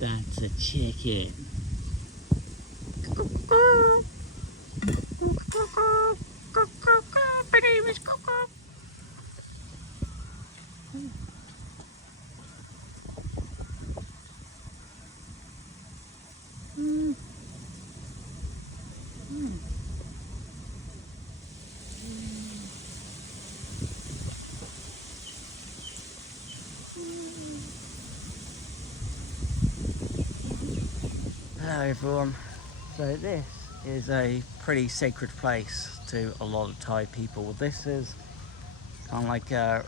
That's a chicken. My name is Coco. Hello everyone. So this is a pretty sacred place to a lot of Thai people. This is kind of like a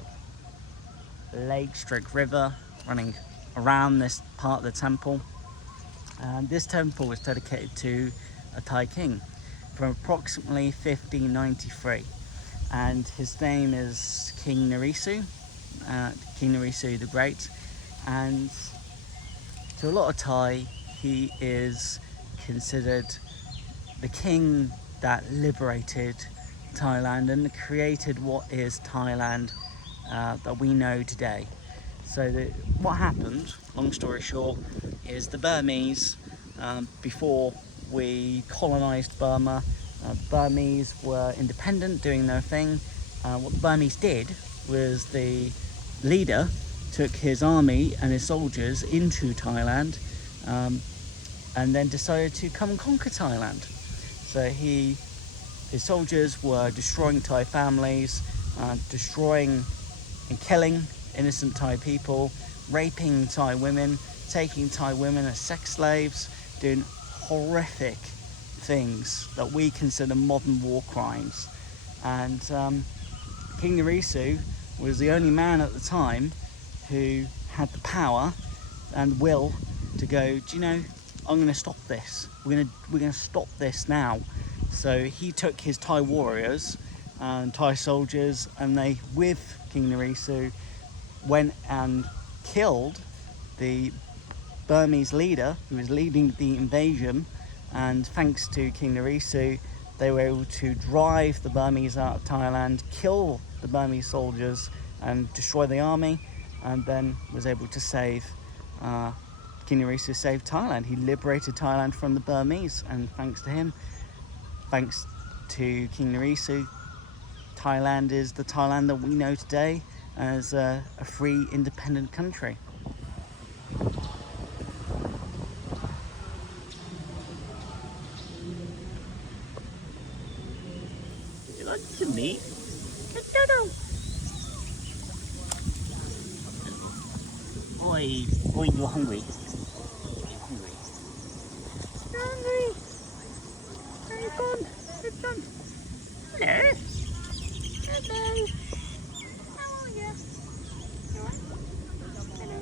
lake stroke river running around this part of the temple. And this temple was dedicated to a Thai king from approximately 1593. And his name is King Naresuan, King Naresuan the Great. And to a lot of Thai, he is considered the king that liberated Thailand and created what is Thailand that we know today. So what happened, long story short, is the Burmese, before we colonized Burma, the Burmese were independent, doing their thing. What the Burmese did was the leader took his army and his soldiers into Thailand, and then decided to come and conquer Thailand. So his soldiers were destroying Thai families, destroying and killing innocent Thai people, raping Thai women, taking Thai women as sex slaves, doing horrific things that we consider modern war crimes. And King Naresuan was the only man at the time who had the power and will to go, do you know, I'm going to stop this. We're going to stop this now. So he took his Thai warriors and Thai soldiers, and they, with King Naresuan, went and killed the Burmese leader who was leading the invasion. And thanks to King Naresuan, they were able to drive the Burmese out of Thailand, kill the Burmese soldiers and destroy the army, and then was able to save King Naresuan saved Thailand. He liberated Thailand from the Burmese, and thanks to him, thanks to King Naresuan, Thailand is the Thailand that we know today as a free, independent country. Would you like some meat? No. Oi, you're hungry. It's done. Hello. Hello. How are you? You alright? Hello.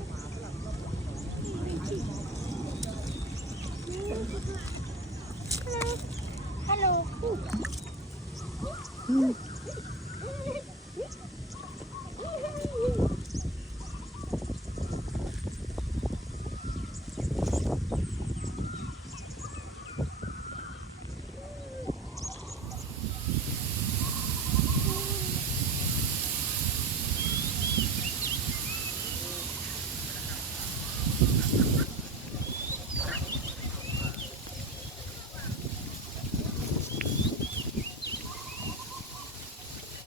Hello. Hello. Ooh.